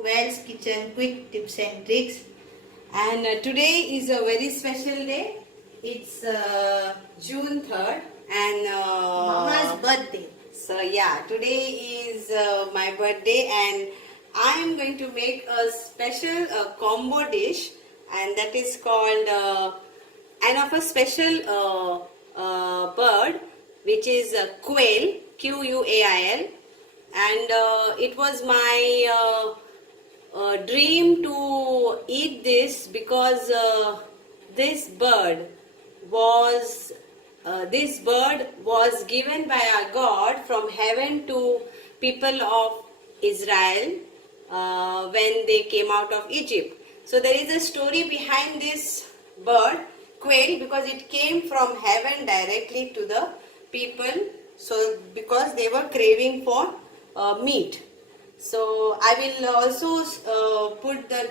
Quail's Kitchen Quick Tips and Tricks. And today is a very special day. It's June 3rd and Mama's birthday. So yeah, today is my birthday and I am going to make a special combo dish, and that is called and of a special bird, which is quail, Quail, and it was my dream to eat this because this bird was given by our God from heaven to people of Israel when they came out of Egypt. So there is a story behind this bird, quail, because it came from heaven directly to the people. So because they were craving for meat. So I will also put the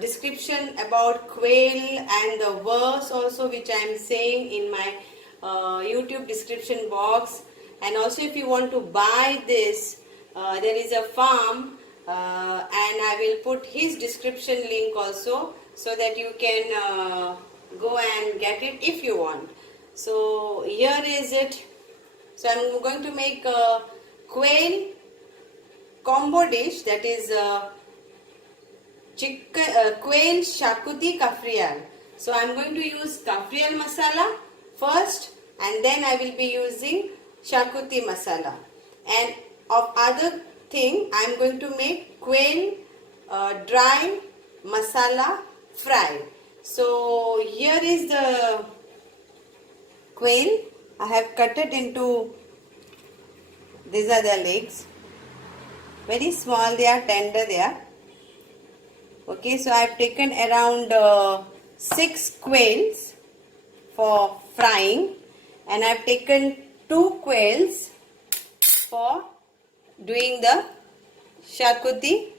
description about quail and the verse also, which I am saying in my YouTube description box. And also, if you want to buy this, there is a farm and I will put his description link also, so that you can go and get it if you want. So here is it. So I am going to make a quail combo dish, that is Quail Xacuti Cafreal. So I am going to use Cafreal Masala first, and then I will be using Xacuti Masala. And of other thing, I am going to make quail dry masala fry. So here is the quail. I have cut it into, these are the legs, very small, they are tender there. Okay, so I have taken around 6 quails for frying, and I have taken 2 quails for doing the Xacuti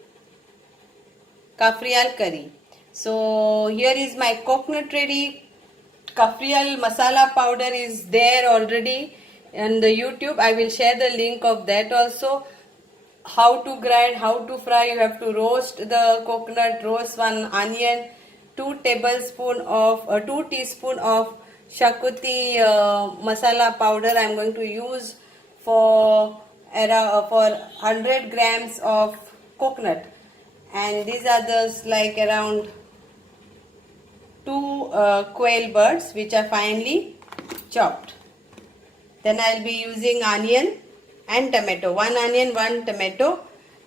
Cafreal curry. So here is my coconut ready. Cafreal masala powder is there already on the YouTube. I will share the link of that also. How to grind, how to fry. You have to roast the coconut, roast 1 onion, 2 teaspoon of Xacuti masala powder I am going to use for 100 grams of coconut. And these are the like around 2 quail birds which are finely chopped. Then I will be using onion and tomato, 1 onion, 1 tomato.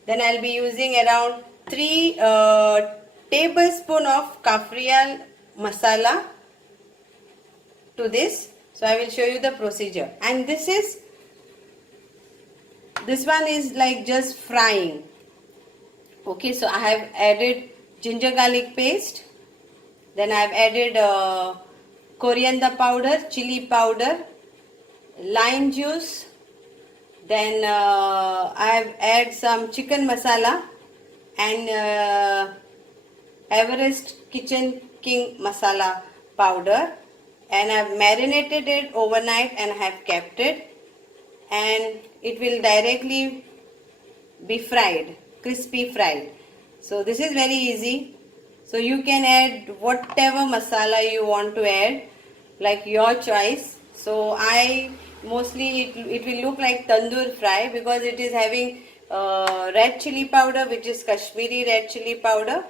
Then I will be using around 3 tablespoon of Cafreal masala to this. So I will show you the procedure. And this one is like just frying. Okay, so I have added ginger garlic paste. Then I have added coriander powder, chili powder, lime juice. Then I have added some chicken masala and Everest Kitchen King masala powder, and I have marinated it overnight and I have kept it, and it will directly be fried, crispy fried. So this is very easy. So you can add whatever masala you want to add, like your choice. So I mostly it will look like tandoor fry because it is having red chili powder, which is Kashmiri red chili powder.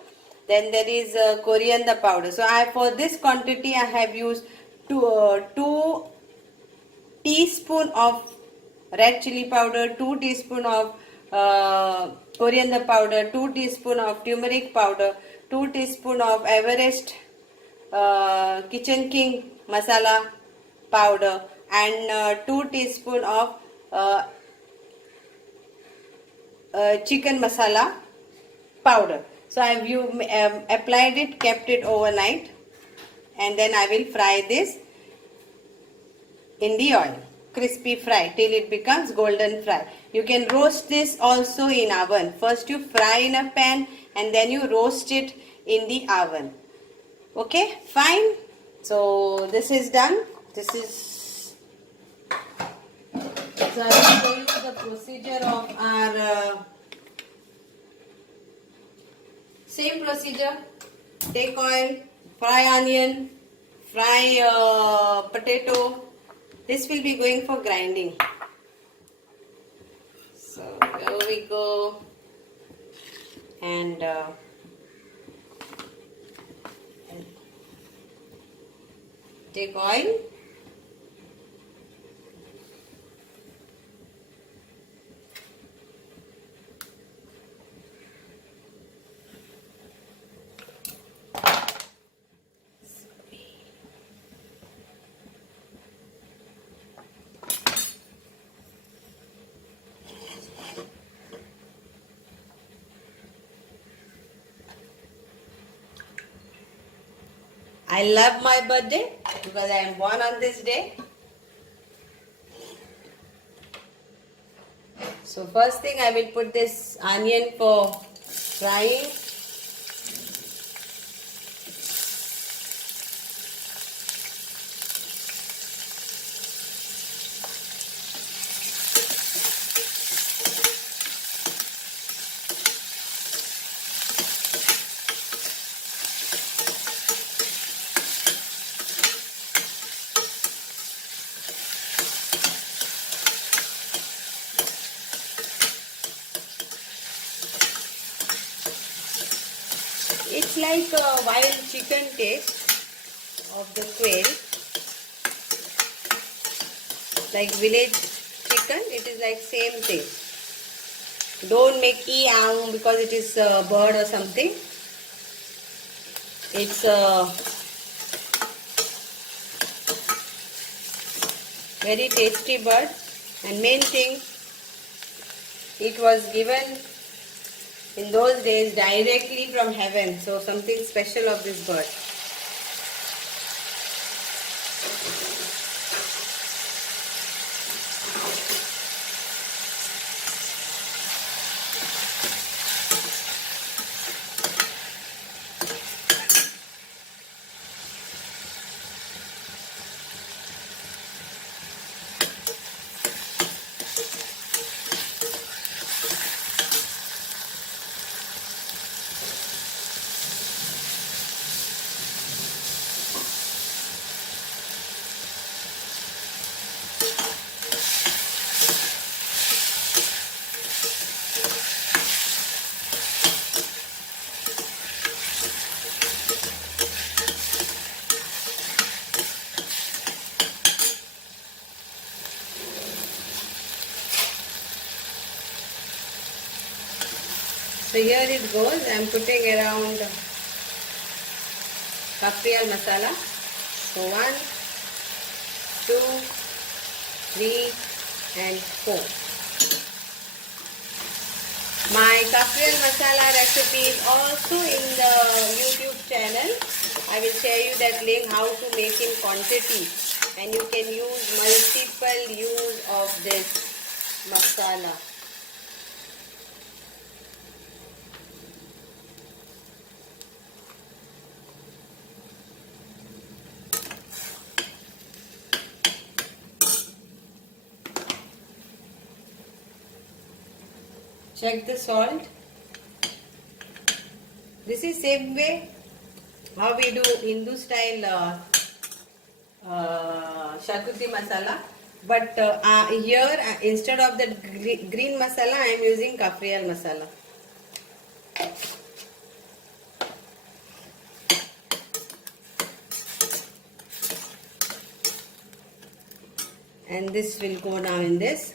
Then there is coriander powder. So for this quantity I have used 2 teaspoon of red chili powder, 2 teaspoon of coriander powder, 2 teaspoon of turmeric powder, 2 teaspoon of Everest Kitchen King masala powder, and 2 teaspoon of chicken masala powder. So I have applied it, kept it overnight, and then I will fry this in the oil, crispy fry till it becomes golden fry. You can roast this also in oven. First you fry in a pan and then you roast it in the oven. Okay, fine. So this is done. So I will show you the procedure of our Same procedure. Take oil, fry onion, fry potato. This will be going for grinding. So here we go. And take oil. I love my birthday because I am born on this day. So first thing I will put this onion for frying. It's like a wild chicken taste of the quail. Like village chicken, it is like same taste. Don't make ee-ow because it is a bird or something. It's a very tasty bird, and main thing, it was given in those days directly from heaven, so something special of this bird. So here it goes. I am putting around Cafreal Masala. So 1, 2, 3 and 4. My Cafreal Masala recipe is also in the YouTube channel. I will share you that link how to make in quantity, and you can use multiple use of this masala. Check the salt. This is same way how we do Hindu style Xacuti masala, but here instead of the green masala I am using Cafreal masala. And this will go down in this.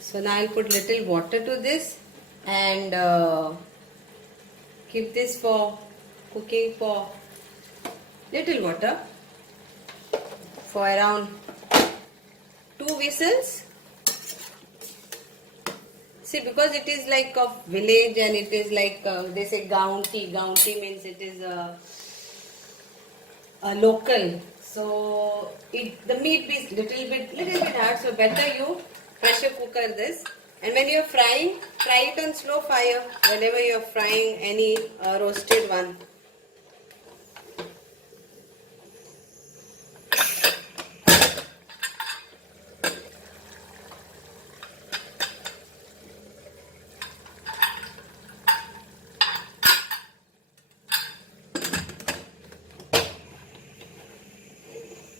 So now I'll put little water to this and keep this for cooking for little water for around 2 whistles. See, because it is like a village and it is like they say gaunti. Gaunti means it is a local. So the meat is little bit hard. So better you pressure cooker this. And when you are frying, fry it on slow fire whenever you are frying any roasted one.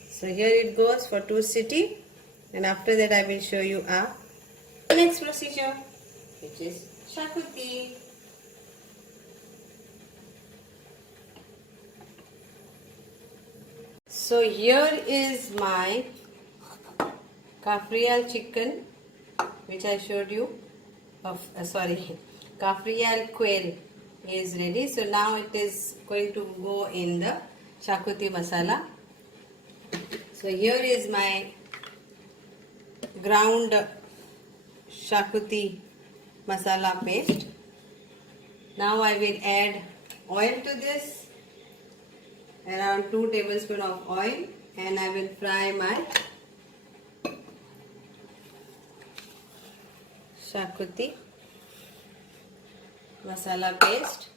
So here it goes for 2 city, and after that I will show you our next procedure, which is Xacuti. So here is my Cafreal chicken, which I showed you. Cafreal quail is ready. So now it is going to go in the Xacuti masala. So here is my ground Xacuti masala paste. Now I will add oil to this, around 2 tablespoons of oil, and I will fry my Xacuti masala paste.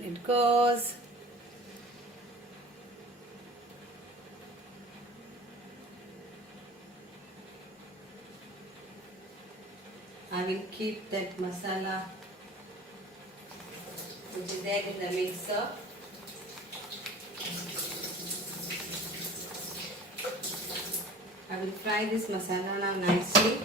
It goes. I will keep that masala which is there in the mixer. I will fry this masala now nicely.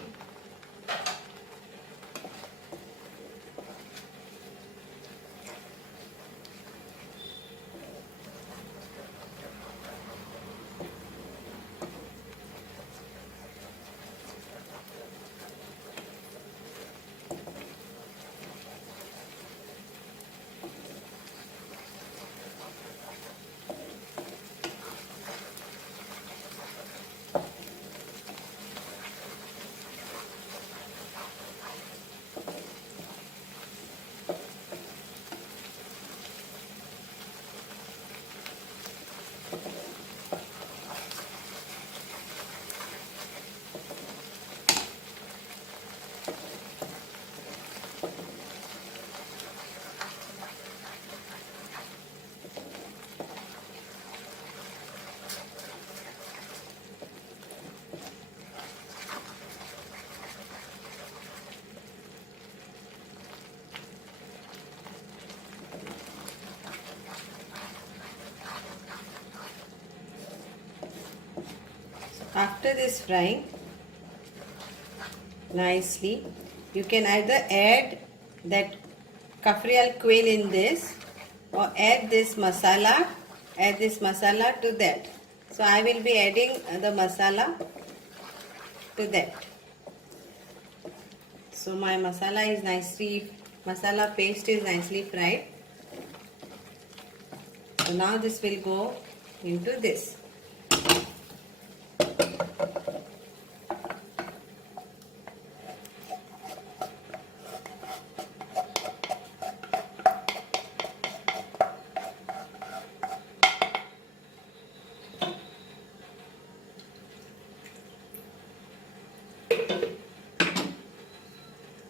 After this frying nicely, you can either add that Cafreal quail in this, or add this masala to that. So I will be adding the masala to that. So my masala paste is nicely fried. So now this will go into this.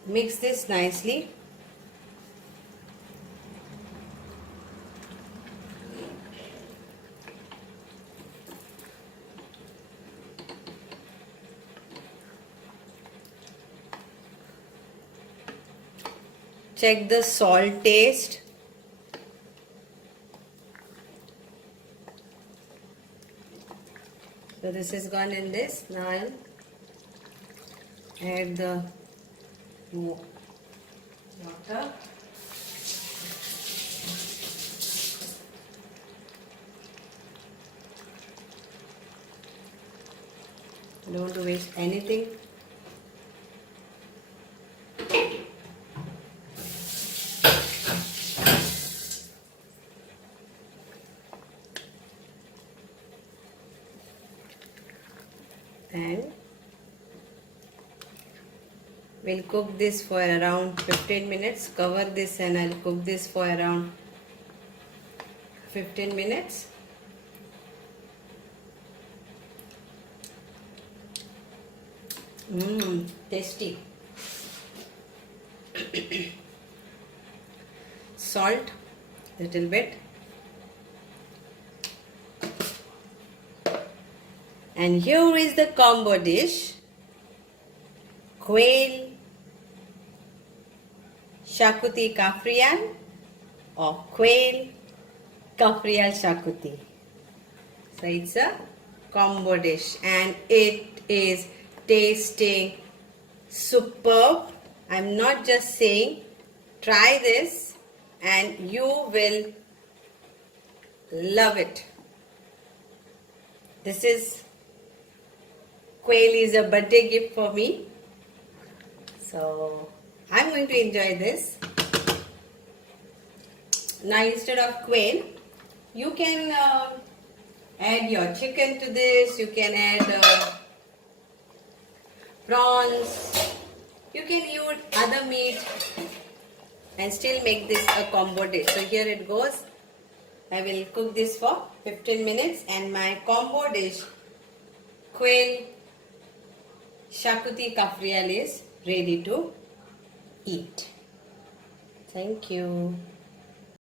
Mix this nicely. Check the salt taste. So this is gone in this. Now I'll add the water. Don't waste anything. And We'll cook this for around 15 minutes. Cover this and I'll cook this for around 15 minutes. Tasty. Salt, little bit. And here is the combo dish. Quail Xacuti Cafreal or Quail Cafreal Xacuti. So it's a combo dish and it is tasting superb. I'm not just saying, try this and you will love it. This is Quail is a birthday gift for me. So I'm going to enjoy this. Now instead of quail, you can add your chicken to this. You can add prawns. You can use other meat and still make this a combo dish. So here it goes. I will cook this for 15 minutes and my combo dish Quail Xacuti Cafreal is ready to eat. Thank you.